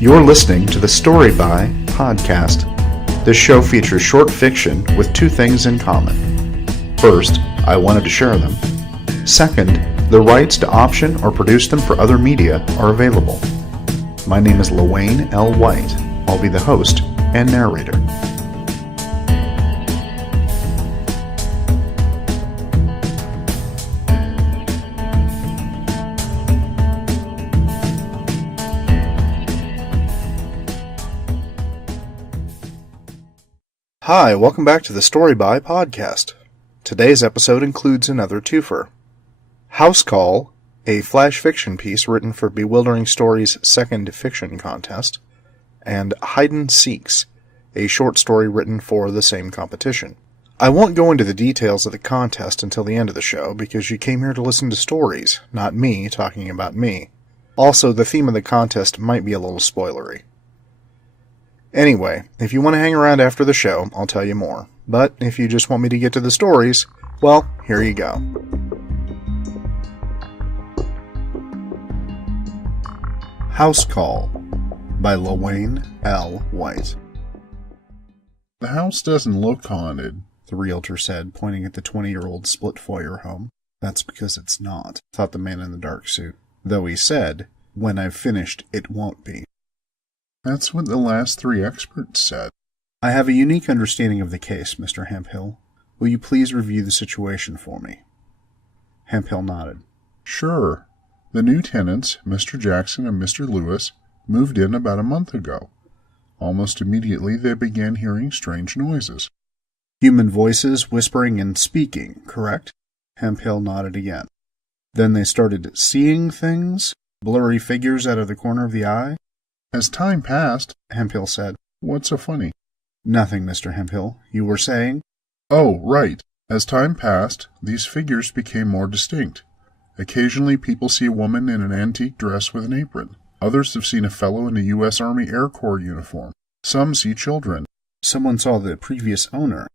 You're listening to the Story By podcast. This show features short fiction with two things in common. First, I wanted to share them. Second, the rights to option or produce them for other media are available. My name is Lewayne L. White. I'll be the host and narrator. Hi, welcome back to the Story By podcast. Today's episode includes another two-fer. House Call, a flash fiction piece written for Bewildering Stories' second fiction contest, and Hayden Seeks, a short story written for the same competition. I won't go into the details of the contest until the end of the show because you came here to listen to stories, not me talking about me. Also, the theme of the contest might be a little spoilery. Anyway, if you want to hang around after the show, I'll tell you more. But if you just want me to get to the stories, well, here you go. House Call by Lewayne L. White. The house doesn't look haunted, the realtor said, pointing at the 20-year-old split foyer home. That's because it's not, thought the man in the dark suit. Though he said, when I've finished, it won't be. That's what the last three experts said. I have a unique understanding of the case, Mr. Hemphill. Will you please review the situation for me? Hemphill nodded. Sure. The new tenants, Mr. Jackson and Mr. Lewis, moved in about a month ago. Almost immediately they began hearing strange noises. Human voices, whispering and speaking, correct? Hemphill nodded again. Then they started seeing things? Blurry figures out of the corner of the eye? As time passed, Hemphill said. What's so funny? Nothing, Mr. Hemphill. You were saying? Oh, right. As time passed, these figures became more distinct. Occasionally people see a woman in an antique dress with an apron. Others have seen a fellow in a U.S. Army Air Corps uniform. Some see children. Someone saw the previous owner,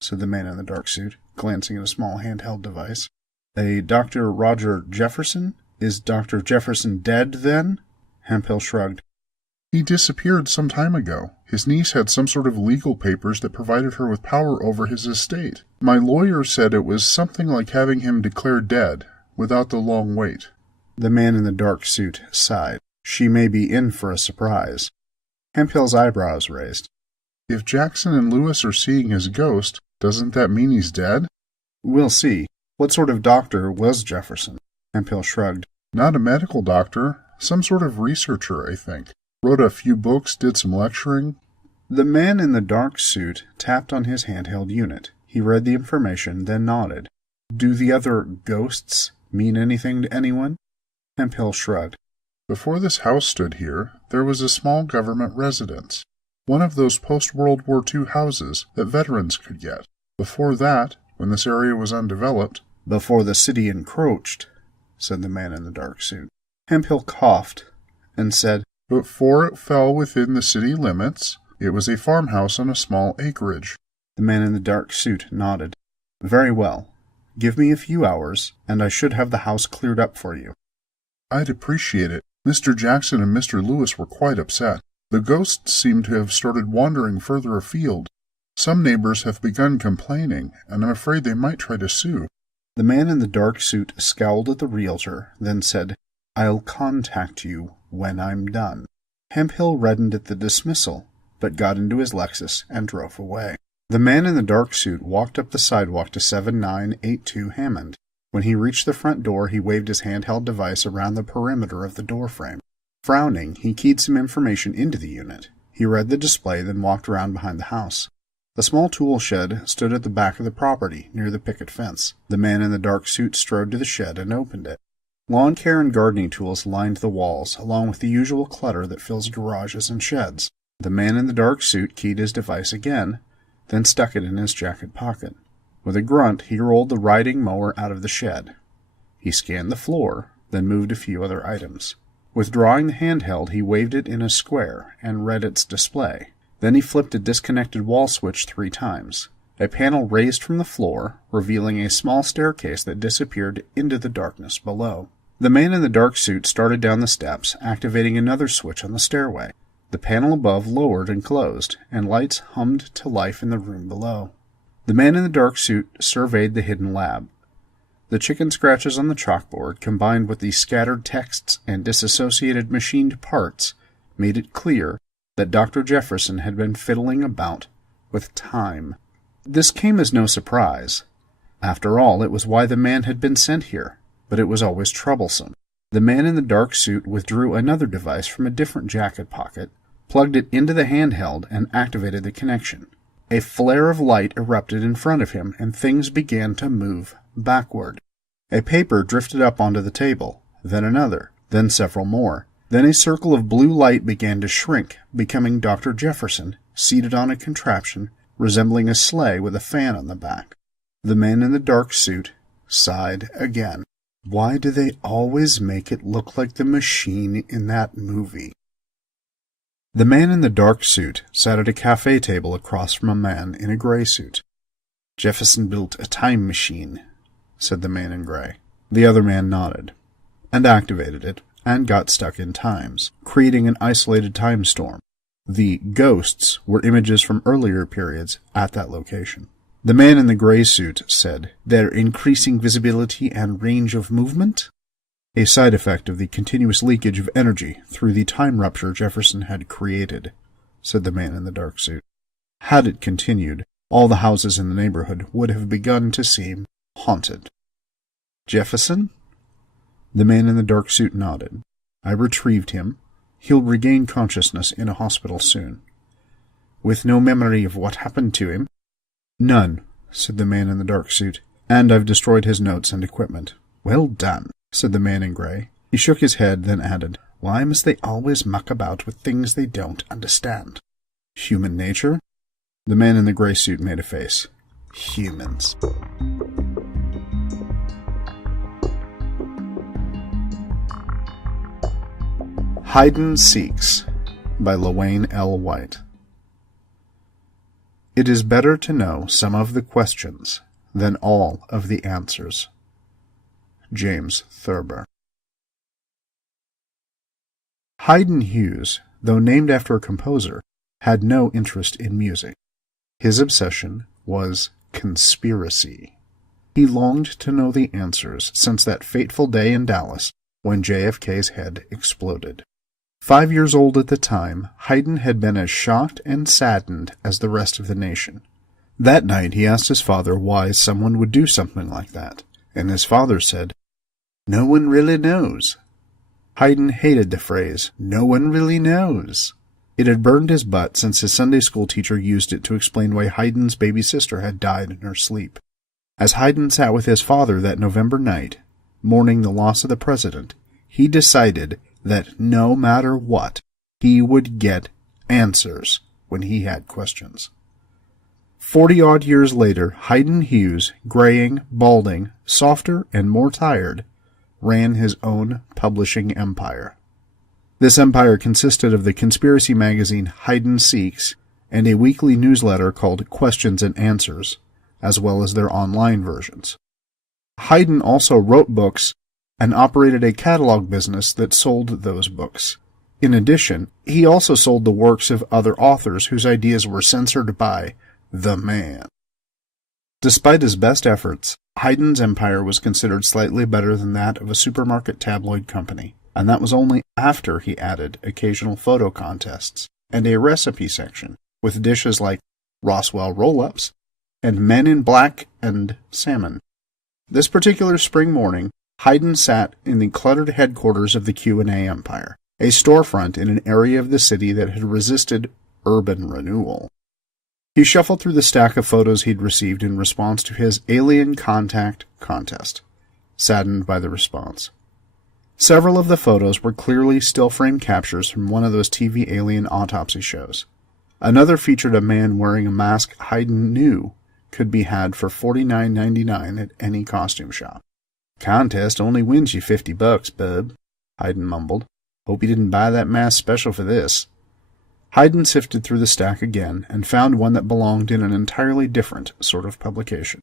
said the man in the dark suit, glancing at a small handheld device. A Dr. Roger Jefferson? Is Dr. Jefferson dead, then? Hemphill shrugged. He disappeared some time ago. His niece had some sort of legal papers that provided her with power over his estate. My lawyer said it was something like having him declared dead, without the long wait. The man in the dark suit sighed. She may be in for a surprise. Hemphill's eyebrows raised. If Jackson and Lewis are seeing his ghost, doesn't that mean he's dead? We'll see. What sort of doctor was Jefferson? Hemphill shrugged. Not a medical doctor. Some sort of researcher, I think. Wrote a few books, did some lecturing. The man in the dark suit tapped on his handheld unit. He read the information, then nodded. Do the other ghosts mean anything to anyone? Hemphill shrugged. Before this house stood here, there was a small government residence. One of those post-World War II houses that veterans could get. Before that, when this area was undeveloped... Before the city encroached, said the man in the dark suit. Hemphill coughed and said, Before it fell within the city limits, it was a farmhouse on a small acreage. The man in the dark suit nodded. Very well. Give me a few hours, and I should have the house cleared up for you. I'd appreciate it. Mr. Jackson and Mr. Lewis were quite upset. The ghosts seem to have started wandering further afield. Some neighbors have begun complaining, and I'm afraid they might try to sue. The man in the dark suit scowled at the realtor, then said, I'll contact you when I'm done. Hemphill reddened at the dismissal, but got into his Lexus and drove away. The man in the dark suit walked up the sidewalk to 7982 Hammond. When he reached the front door, he waved his handheld device around the perimeter of the doorframe. Frowning, he keyed some information into the unit. He read the display, then walked around behind the house. The small tool shed stood at the back of the property, near the picket fence. The man in the dark suit strode to the shed and opened it. Lawn care and gardening tools lined the walls, along with the usual clutter that fills garages and sheds. The man in the dark suit keyed his device again, then stuck it in his jacket pocket. With a grunt, he rolled the riding mower out of the shed. He scanned the floor, then moved a few other items. Withdrawing the handheld, he waved it in a square and read its display. Then he flipped a disconnected wall switch 3 times. A panel raised from the floor, revealing a small staircase that disappeared into the darkness below. The man in the dark suit started down the steps, activating another switch on the stairway. The panel above lowered and closed, and lights hummed to life in the room below. The man in the dark suit surveyed the hidden lab. The chicken scratches on the chalkboard, combined with the scattered texts and disassociated machined parts, made it clear that Dr. Jefferson had been fiddling about with time. This came as no surprise. After all, it was why the man had been sent here, but it was always troublesome. The man in the dark suit withdrew another device from a different jacket pocket, plugged it into the handheld, and activated the connection. A flare of light erupted in front of him, and things began to move backward. A paper drifted up onto the table, then another, then several more. Then a circle of blue light began to shrink, becoming Dr. Jefferson, seated on a contraption resembling a sleigh with a fan on the back. The man in the dark suit sighed again. Why do they always make it look like the machine in that movie? The man in the dark suit sat at a cafe table across from a man in a gray suit. Jefferson built a time machine, said the man in gray. The other man nodded, and activated it, and got stuck in times, creating an isolated time storm. The ghosts were images from earlier periods at that location. The man in the gray suit said, "Their increasing visibility and range of movement?" A side effect of the continuous leakage of energy through the time rupture Jefferson had created, said the man in the dark suit. Had it continued, all the houses in the neighborhood would have begun to seem haunted. Jefferson? The man in the dark suit nodded. I retrieved him. He'll regain consciousness in a hospital soon. With no memory of what happened to him? None, said the man in the dark suit, and I've destroyed his notes and equipment. Well done, said the man in gray. He shook his head, then added, Why must they always muck about with things they don't understand? Human nature? The man in the gray suit made a face. Humans. Hayden Seeks by Lewayne L. White. It is better to know some of the questions than all of the answers. James Thurber. Haydn Hughes, though named after a composer, had no interest in music. His obsession was conspiracy. He longed to know the answers since that fateful day in Dallas when JFK's head exploded. 5 years old at the time, Haydn had been as shocked and saddened as the rest of the nation. That night he asked his father why someone would do something like that, and his father said, No one really knows. Haydn hated the phrase, no one really knows. It had burned his butt since his Sunday school teacher used it to explain why Haydn's baby sister had died in her sleep. As Haydn sat with his father that November night, mourning the loss of the president, he decided that no matter what, he would get answers when he had questions. 40-odd years later, Hayden Hughes, graying, balding, softer, and more tired, ran his own publishing empire. This empire consisted of the conspiracy magazine Hayden Seeks and a weekly newsletter called Questions and Answers, as well as their online versions. Haydn also wrote books and operated a catalog business that sold those books. In addition, he also sold the works of other authors whose ideas were censored by the man. Despite his best efforts, Haydn's empire was considered slightly better than that of a supermarket tabloid company, and that was only after he added occasional photo contests and a recipe section with dishes like Roswell roll-ups and Men in Black and salmon. This particular spring morning, Haydn sat in the cluttered headquarters of the Q&A empire, a storefront in an area of the city that had resisted urban renewal. He shuffled through the stack of photos he'd received in response to his alien contact contest, saddened by the response. Several of the photos were clearly still-frame captures from one of those TV alien autopsy shows. Another featured a man wearing a mask Haydn knew could be had for $49.99 at any costume shop. Contest only wins you $50, bub, Haydn mumbled. Hope you didn't buy that mask special for this. Haydn sifted through the stack again and found one that belonged in an entirely different sort of publication.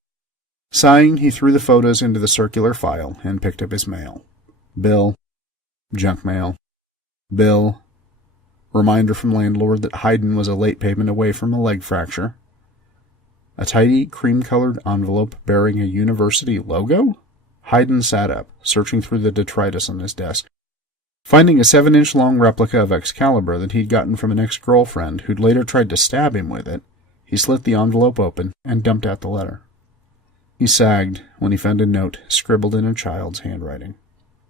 Sighing, he threw the photos into the circular file and picked up his mail. Bill. Junk mail. Bill. Reminder from landlord that Haydn was a late payment away from a leg fracture. A tidy, cream-colored envelope bearing a university logo? Haydn sat up, searching through the detritus on his desk. Finding a 7-inch long replica of Excalibur that he'd gotten from an ex-girlfriend who'd later tried to stab him with it, he slit the envelope open and dumped out the letter. He sagged when he found a note scribbled in a child's handwriting.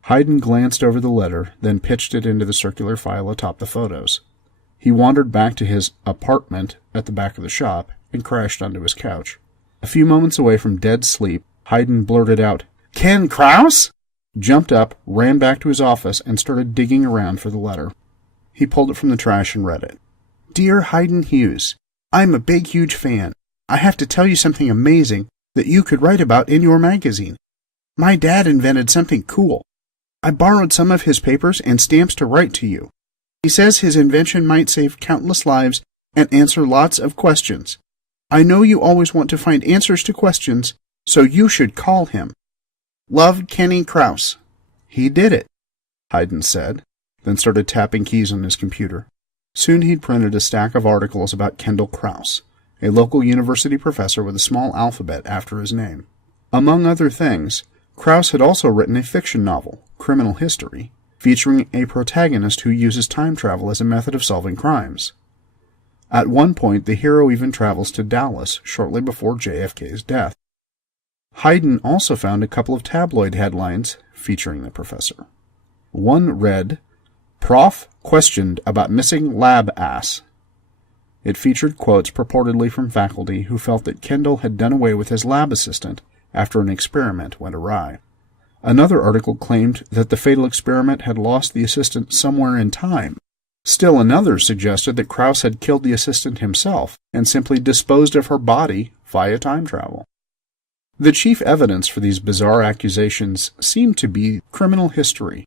Haydn glanced over the letter, then pitched it into the circular file atop the photos. He wandered back to his apartment at the back of the shop and crashed onto his couch. A few moments away from dead sleep, Haydn blurted out, "Ken Krause?" Jumped up, ran back to his office, and started digging around for the letter. He pulled it from the trash and read it. "Dear Hayden Hughes, I'm a big, huge fan. I have to tell you something amazing that you could write about in your magazine. My dad invented something cool. I borrowed some of his papers and stamps to write to you. He says his invention might save countless lives and answer lots of questions. I know you always want to find answers to questions, so you should call him. Love, Kenny Krause." "He did it," Haydn said, then started tapping keys on his computer. Soon he'd printed a stack of articles about Kendall Krause, a local university professor with a small alphabet after his name. Among other things, Krause had also written a fiction novel, Criminal History, featuring a protagonist who uses time travel as a method of solving crimes. At one point, the hero even travels to Dallas shortly before JFK's death. Haydn also found a couple of tabloid headlines featuring the professor. One read, "Prof questioned about missing lab ass." It featured quotes purportedly from faculty who felt that Kendall had done away with his lab assistant after an experiment went awry. Another article claimed that the fatal experiment had lost the assistant somewhere in time. Still another suggested that Krause had killed the assistant himself and simply disposed of her body via time travel. The chief evidence for these bizarre accusations seemed to be criminal history,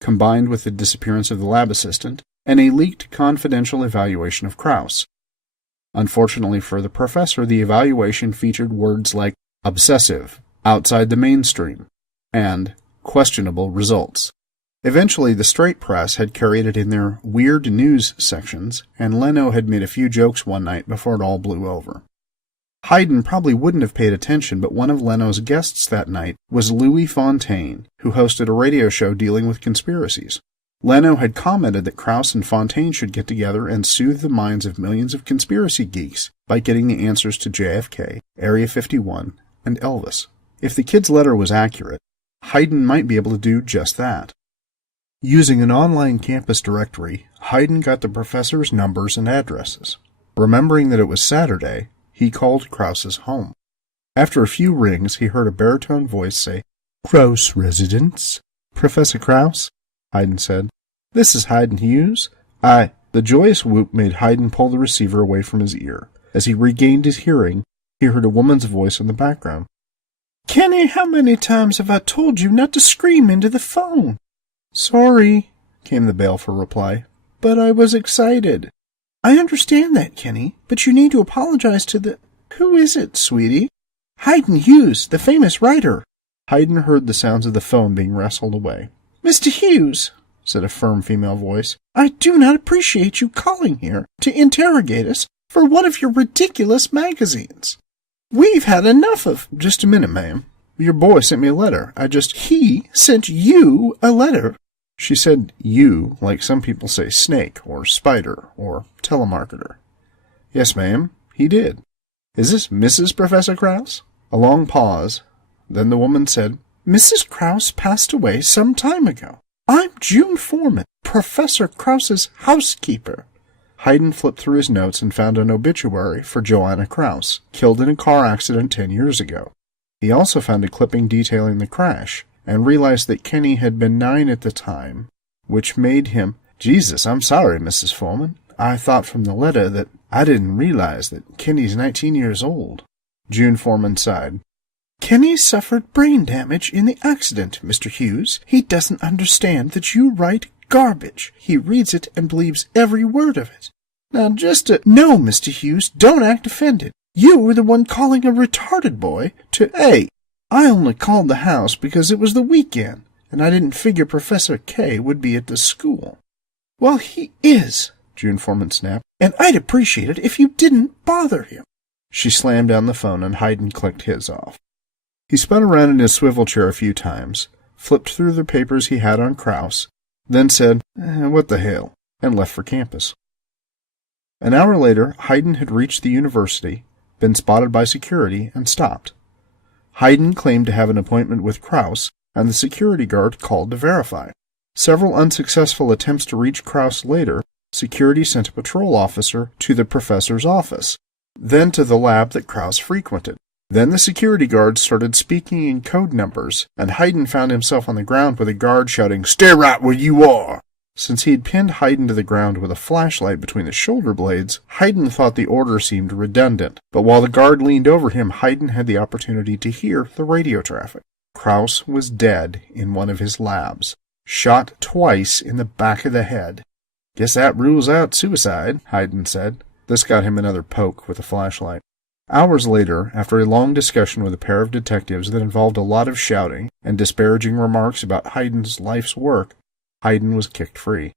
combined with the disappearance of the lab assistant and a leaked confidential evaluation of Krause. Unfortunately for the professor, the evaluation featured words like obsessive, outside the mainstream, and questionable results. Eventually, the straight press had carried it in their weird news sections, and Leno had made a few jokes one night before it all blew over. Haydn probably wouldn't have paid attention, but one of Leno's guests that night was Louis Fontaine, who hosted a radio show dealing with conspiracies. Leno had commented that Krause and Fontaine should get together and soothe the minds of millions of conspiracy geeks by getting the answers to JFK, Area 51, and Elvis. If the kid's letter was accurate, Haydn might be able to do just that. Using an online campus directory, Haydn got the professor's numbers and addresses. Remembering that it was Saturday, he called Krause's home. After a few rings, he heard a baritone voice say, "Krause residence?" "Professor Krause?" Haydn said. "This is Hayden Hughes. The joyous whoop made Haydn pull the receiver away from his ear. As he regained his hearing, he heard a woman's voice in the background. "Kenny, how many times have I told you not to scream into the phone?" "Sorry," came the baleful reply, "but I was excited." "I understand that, Kenny, but you need to apologize to the— Who is it, sweetie?" "Hayden Hughes, the famous writer." Haydn heard the sounds of the phone being wrestled away. "Mr. Hughes," said a firm female voice, "I do not appreciate you calling here to interrogate us for one of your ridiculous magazines. We've had enough of—" "Just a minute, ma'am. Your boy sent me a letter. He sent you a letter?" She said "you" like some people say snake, or spider, or telemarketer. "Yes, ma'am, he did. Is this Mrs. Professor Krause?" A long pause. Then the woman said, "Mrs. Krause passed away some time ago. I'm June Foreman, Professor Krause's housekeeper." Haydn flipped through his notes and found an obituary for Joanna Krause, killed in a car accident 10 years ago. He also found a clipping detailing the crash, and realized that Kenny had been 9 at the time, which made him— "Jesus, I'm sorry, Mrs. Foreman. I thought from the letter that I didn't realize that Kenny's 19 years old." June Foreman sighed. "Kenny suffered brain damage in the accident, Mr. Hughes. He doesn't understand that you write garbage. He reads it and believes every word of it. Now No, Mr. Hughes, don't act offended. You were the one calling a retarded boy to— Hey, I only called the house because it was the weekend, and I didn't figure Professor K would be at the school." "Well, he is," June Foreman snapped. "And I'd appreciate it if you didn't bother him." She slammed down the phone and Hayden clicked his off. He spun around in his swivel chair a few times, flipped through the papers he had on Krauss, then said, "What the hell," and left for campus. An hour later, Hayden had reached the university, been spotted by security, and stopped. Hayden claimed to have an appointment with Krauss, and the security guard called to verify. Several unsuccessful attempts to reach Krauss later, security sent a patrol officer to the professor's office, then to the lab that Krauss frequented. Then the security guards started speaking in code numbers, and Hayden found himself on the ground with a guard shouting, "Stay right where you are!" Since he had pinned Hayden to the ground with a flashlight between the shoulder blades, Hayden thought the order seemed redundant, but while the guard leaned over him, Hayden had the opportunity to hear the radio traffic. Krauss was dead in one of his labs, shot twice in the back of the head. "Guess that rules out suicide," Hayden said. This got him another poke with a flashlight. Hours later, after a long discussion with a pair of detectives that involved a lot of shouting and disparaging remarks about Hayden's life's work, Hayden was kicked free.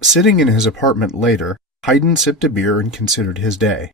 Sitting in his apartment later, Hayden sipped a beer and considered his day.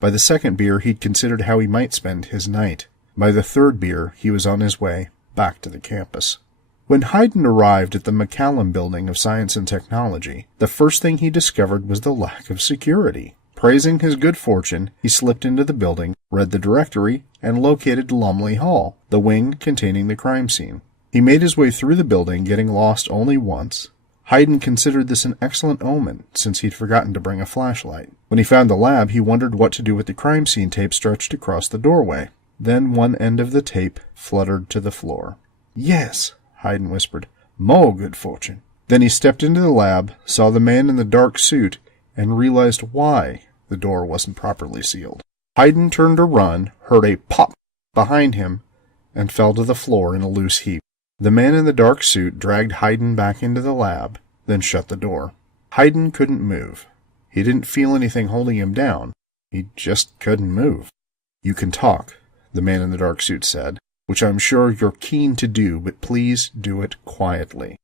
By the second beer, he'd considered how he might spend his night. By the third beer, he was on his way back to the campus. When Hayden arrived at the McCallum Building of Science and Technology, the first thing he discovered was the lack of security. Praising his good fortune, he slipped into the building, read the directory, and located Lumley Hall, the wing containing the crime scene. He made his way through the building, getting lost only once. Hayden considered this an excellent omen, since he'd forgotten to bring a flashlight. When he found the lab, he wondered what to do with the crime scene tape stretched across the doorway. Then one end of the tape fluttered to the floor. "Yes," Hayden whispered. "More good fortune." Then he stepped into the lab, saw the man in the dark suit, and realized why the door wasn't properly sealed. Hayden turned to run, heard a pop behind him, and fell to the floor in a loose heap. The man in the dark suit dragged Hayden back into the lab, then shut the door. Hayden couldn't move. He didn't feel anything holding him down. He just couldn't move. "You can talk," the man in the dark suit said, "which I'm sure you're keen to do, but please do it quietly."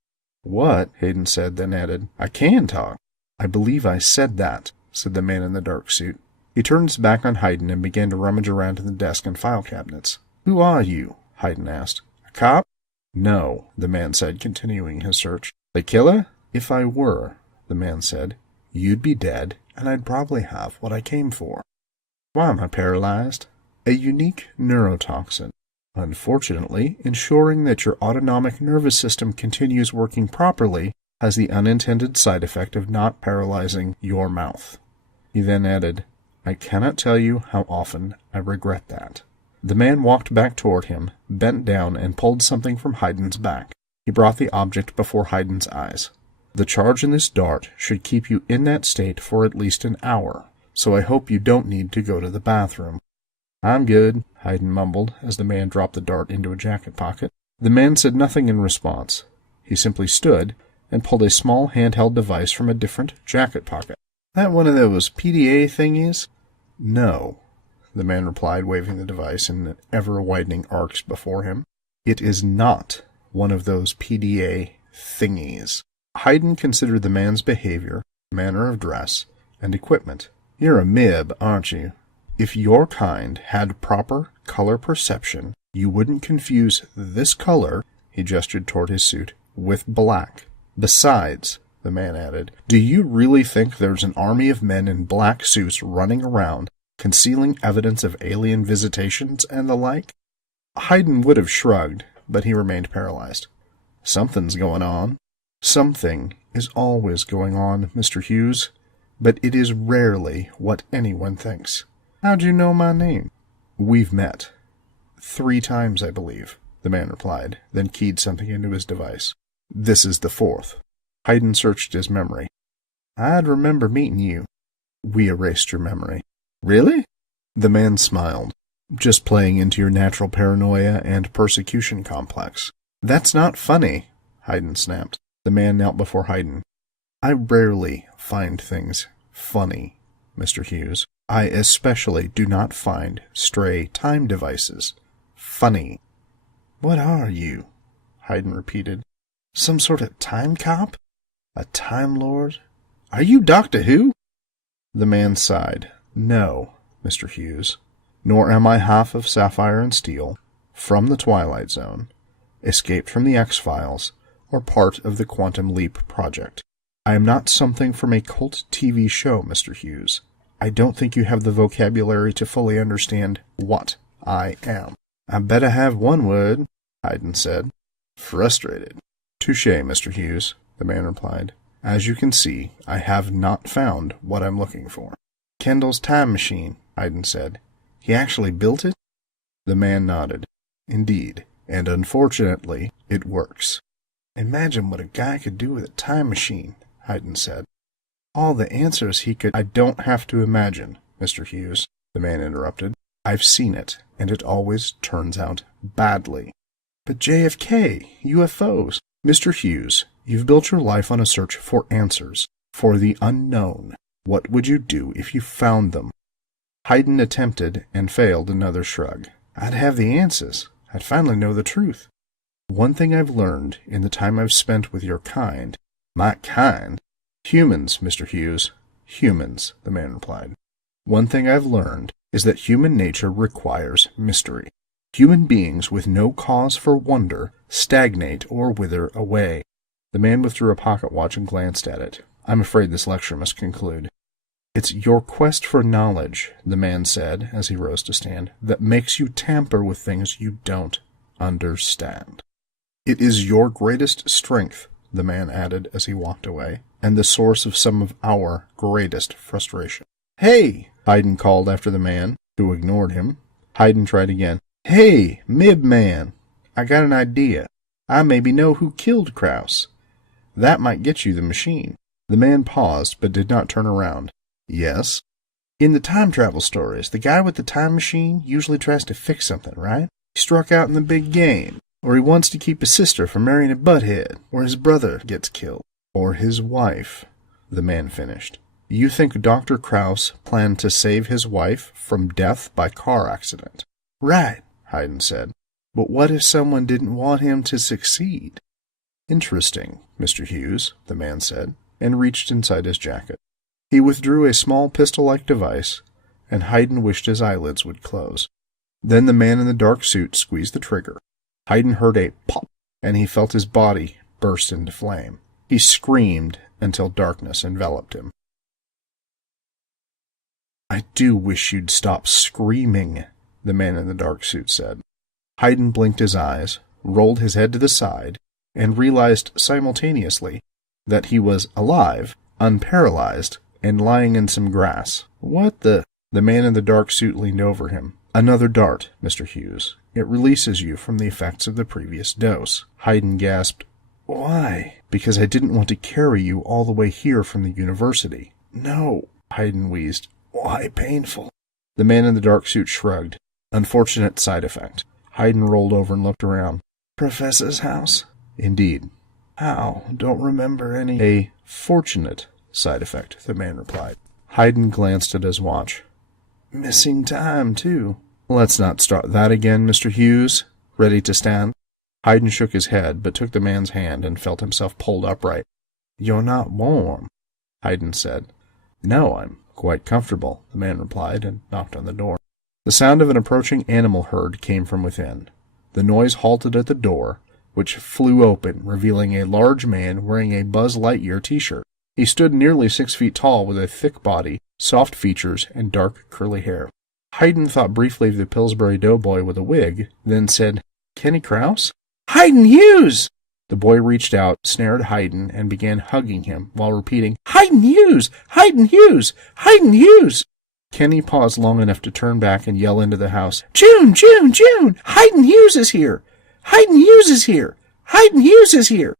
"What?" Hayden said, then added, "I can talk." "I believe I said that," said the man in the dark suit. He turned his back on Hayden and began to rummage around in the desk and file cabinets. "Who are you?" Hayden asked. "A cop?" "No," the man said, continuing his search. "The killer?" "If I were," the man said, "you'd be dead, and I'd probably have what I came for." "Why am I paralyzed?" "A unique neurotoxin. Unfortunately, ensuring that your autonomic nervous system continues working properly has the unintended side effect of not paralyzing your mouth." He then added, "I cannot tell you how often I regret that." The man walked back toward him, bent down, and pulled something from Hayden's back. He brought the object before Hayden's eyes. "The charge in this dart should keep you in that state for at least an hour, so I hope you don't need to go to the bathroom." "I'm good," Hayden mumbled as the man dropped the dart into a jacket pocket. The man said nothing in response. He simply stood and pulled a small handheld device from a different jacket pocket. "That one of those PDA thingies?" "No," the man replied, waving the device in ever-widening arcs before him. "It is not one of those PDA thingies." Hayden considered the man's behavior, manner of dress, and equipment. "You're a mib, aren't you? If your kind had proper color perception, you wouldn't confuse this color," he gestured toward his suit, "with black. Besides," the man added, "do you really think there's an army of men in black suits running around, concealing evidence of alien visitations and the like?" Hayden would have shrugged, but he remained paralyzed. "Something's going on." "Something is always going on, Mr. Hughes, but it is rarely what anyone thinks." "How'd you know my name?" "We've met 3 times, I believe," the man replied, then keyed something into his device. "This is the 4th. Hayden searched his memory. "I'd remember meeting you." "We erased your memory." "Really?" The man smiled. "Just playing into your natural paranoia and persecution complex." "That's not funny," Hayden snapped. The man knelt before Hayden. "I rarely find things funny, Mr. Hughes. I especially do not find stray time devices funny." "What are you?" Hayden repeated. "Some sort of time cop? A time lord? Are you Doctor Who? The man sighed. No, Mr. Hughes, nor am I half of Sapphire and Steel, from the Twilight Zone, escaped from the X-Files, or part of the Quantum Leap project. I am not something from a cult TV show, Mr. Hughes. I don't think you have the vocabulary to fully understand what I am. I bet I have one word, Hayden said. Frustrated. Touché, Mr. Hughes, the man replied. As you can see, I have not found what I'm looking for. Kendall's time machine, Hayden said. He actually built it? The man nodded. Indeed, and unfortunately, it works. Imagine what a guy could do with a time machine, Hayden said. All the answers he could... I don't have to imagine, Mr. Hughes, the man interrupted. I've seen it, and it always turns out badly. But JFK, UFOs... Mr. Hughes, you've built your life on a search for answers, for the unknown. What would you do if you found them? Hayden attempted and failed another shrug. I'd have the answers. I'd finally know the truth. One thing I've learned in the time I've spent with your kind... My kind? Humans, Mr. Hughes. Humans, the man replied. One thing I've learned is that human nature requires mystery. Human beings with no cause for wonder stagnate or wither away. The man withdrew a pocket watch and glanced at it. I'm afraid this lecture must conclude. It's your quest for knowledge, the man said as he rose to stand, that makes you tamper with things you don't understand. It is your greatest strength, the man added as he walked away, and the source of some of our greatest frustration. Hey! Hayden called after the man, who ignored him. Hayden tried again. Hey, Mib-Man, I got an idea. I maybe know who killed Krauss. That might get you the machine. The man paused, but did not turn around. Yes? In the time travel stories, the guy with the time machine usually tries to fix something, right? He struck out in the big game, or he wants to keep his sister from marrying a butthead, or his brother gets killed, or his wife, the man finished. You think Dr. Krauss planned to save his wife from death by car accident? Right, Hayden said. But what if someone didn't want him to succeed? Interesting, Mr. Hughes, the man said, and reached inside his jacket. He withdrew a small pistol-like device, and Hayden wished his eyelids would close. Then the man in the dark suit squeezed the trigger. Hayden heard a pop, and he felt his body burst into flame. He screamed until darkness enveloped him. I do wish you'd stop screaming, the man in the dark suit said. Hayden blinked his eyes, rolled his head to the side, and realized simultaneously that he was alive, unparalyzed, and lying in some grass. What the... The man in the dark suit leaned over him. Another dart, Mr. Hughes. It releases you from the effects of the previous dose. Hayden gasped. Why? Because I didn't want to carry you all the way here from the university. No, Hayden wheezed. Why painful? The man in the dark suit shrugged. Unfortunate side effect. Hayden rolled over and looked around. Professor's house? Indeed. How? Don't remember any... A fortunate side effect, the man replied. Hayden glanced at his watch. Missing time, too. Let's not start that again, Mr. Hughes. Ready to stand? Hayden shook his head, but took the man's hand and felt himself pulled upright. You're not warm, Hayden said. No, I'm quite comfortable, the man replied, and knocked on the door. The sound of an approaching animal herd came from within. The noise halted at the door, which flew open, revealing a large man wearing a Buzz Lightyear t-shirt. He stood nearly 6 feet tall with a thick body, soft features, and dark curly hair. Hayden thought briefly of the Pillsbury Doughboy with a wig, then said, Kenny Krauss? Hayden Hughes! The boy reached out, snared Hayden, and began hugging him while repeating, Hayden Hughes! Hayden Hughes! Hayden Hughes! Kenny paused long enough to turn back and yell into the house, June! June! June! Hayden Hughes is here! Hayden Hughes is here! Hayden Hughes is here!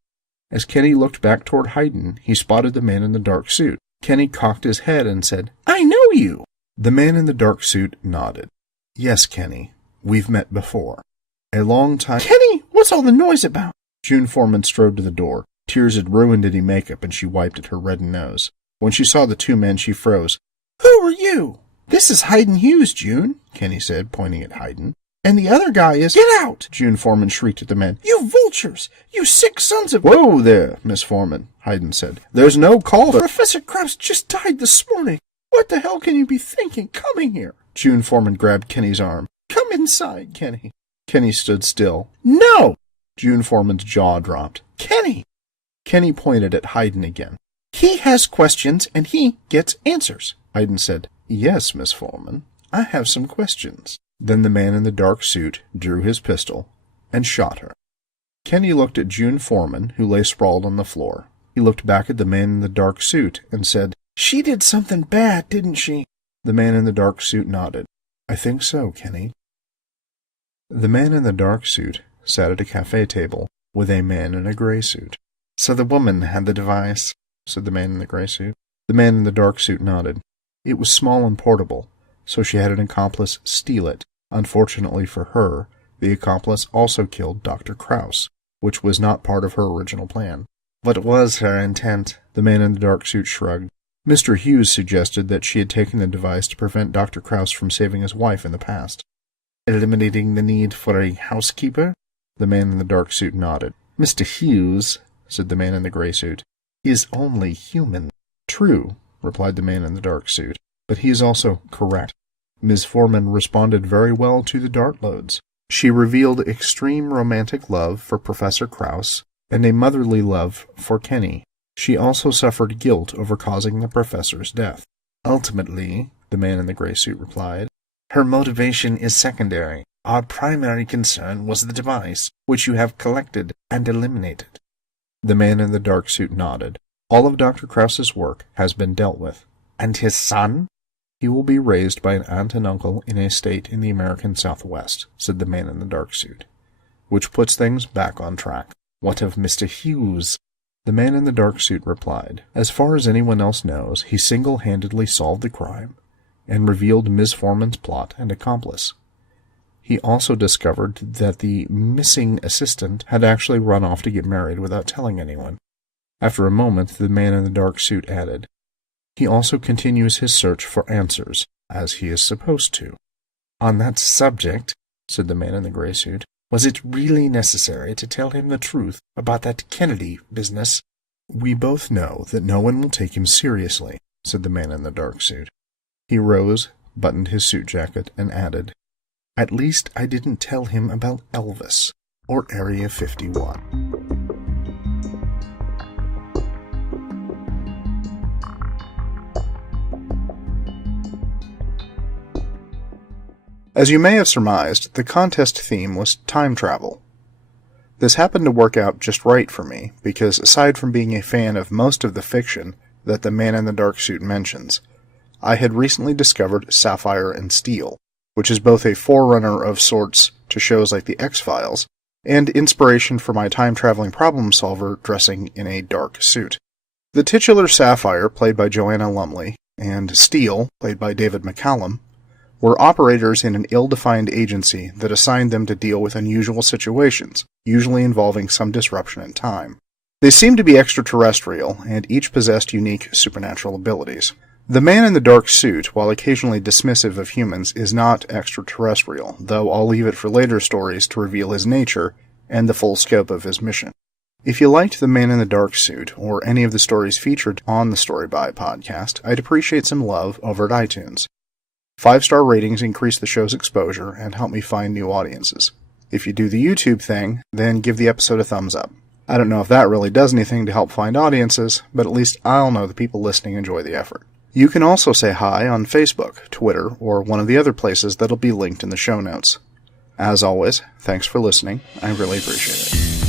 As Kenny looked back toward Hayden, he spotted the man in the dark suit. Kenny cocked his head and said, I know you! The man in the dark suit nodded. Yes, Kenny, we've met before. A long time... Kenny, what's all the noise about? June Foreman strode to the door. Tears had ruined any makeup, and she wiped at her reddened nose. When she saw the two men, she froze. Who are you? This is Hayden Hughes, June, Kenny said, pointing at Hayden. And the other guy is— Get out! June Foreman shrieked at the men. You vultures! You sick sons of— Whoa there, Miss Foreman, Hayden said. There's no call for— Professor Krauss just died this morning. What the hell can you be thinking, coming here? June Foreman grabbed Kenny's arm. Come inside, Kenny. Kenny stood still. No! June Foreman's jaw dropped. Kenny! Kenny pointed at Hayden again. He has questions, and he gets answers. Hayden said, Yes, Miss Foreman, I have some questions. Then the man in the dark suit drew his pistol and shot her. Kenny looked at June Foreman, who lay sprawled on the floor. He looked back at the man in the dark suit and said, She did something bad, didn't she? The man in the dark suit nodded. I think so, Kenny. The man in the dark suit sat at a cafe table with a man in a gray suit. So the woman had the device, said the man in the gray suit. The man in the dark suit nodded. It was small and portable, so she had an accomplice steal it. Unfortunately for her, the accomplice also killed Dr. Krauss, which was not part of her original plan. What was her intent? The man in the dark suit shrugged. Mr. Hughes suggested that she had taken the device to prevent Dr. Krauss from saving his wife in the past. Eliminating the need for a housekeeper? The man in the dark suit nodded. Mr. Hughes, said the man in the gray suit, is only human. True, replied the man in the dark suit, but he is also correct. Ms. Foreman responded very well to the dart loads. She revealed extreme romantic love for Professor Krauss and a motherly love for Kenny. She also suffered guilt over causing the professor's death. Ultimately, the man in the gray suit replied, her motivation is secondary. Our primary concern was the device, which you have collected and eliminated. The man in the dark suit nodded. All of Dr. Krauss's work has been dealt with. And his son? He will be raised by an aunt and uncle in a state in the American Southwest, said the man in the dark suit, which puts things back on track. What of Mr. Hughes? The man in the dark suit replied, as far as anyone else knows, he single-handedly solved the crime and revealed Ms. Foreman's plot and accomplice. He also discovered that the missing assistant had actually run off to get married without telling anyone. After a moment, the man in the dark suit added, he also continues his search for answers, as he is supposed to. On that subject, said the man in the gray suit, was it really necessary to tell him the truth about that Kennedy business? We both know that no one will take him seriously, said the man in the dark suit. He rose, buttoned his suit jacket, and added, at least I didn't tell him about Elvis or Area 51. As you may have surmised, the contest theme was time travel. This happened to work out just right for me, because aside from being a fan of most of the fiction that the man in the dark suit mentions, I had recently discovered Sapphire and Steel, which is both a forerunner of sorts to shows like The X-Files, and inspiration for my time-traveling problem solver dressing in a dark suit. The titular Sapphire, played by Joanna Lumley, and Steel, played by David McCallum, were operators in an ill-defined agency that assigned them to deal with unusual situations, usually involving some disruption in time. They seemed to be extraterrestrial, and each possessed unique supernatural abilities. The man in the dark suit, while occasionally dismissive of humans, is not extraterrestrial, though I'll leave it for later stories to reveal his nature and the full scope of his mission. If you liked The Man in the Dark Suit, or any of the stories featured on the Story By podcast, I'd appreciate some love over at iTunes. 5-star ratings increase the show's exposure and help me find new audiences. If you do the YouTube thing, then give the episode a thumbs up. I don't know if that really does anything to help find audiences, but at least I'll know the people listening enjoy the effort. You can also say hi on Facebook, Twitter, or one of the other places that'll be linked in the show notes. As always, thanks for listening. I really appreciate it.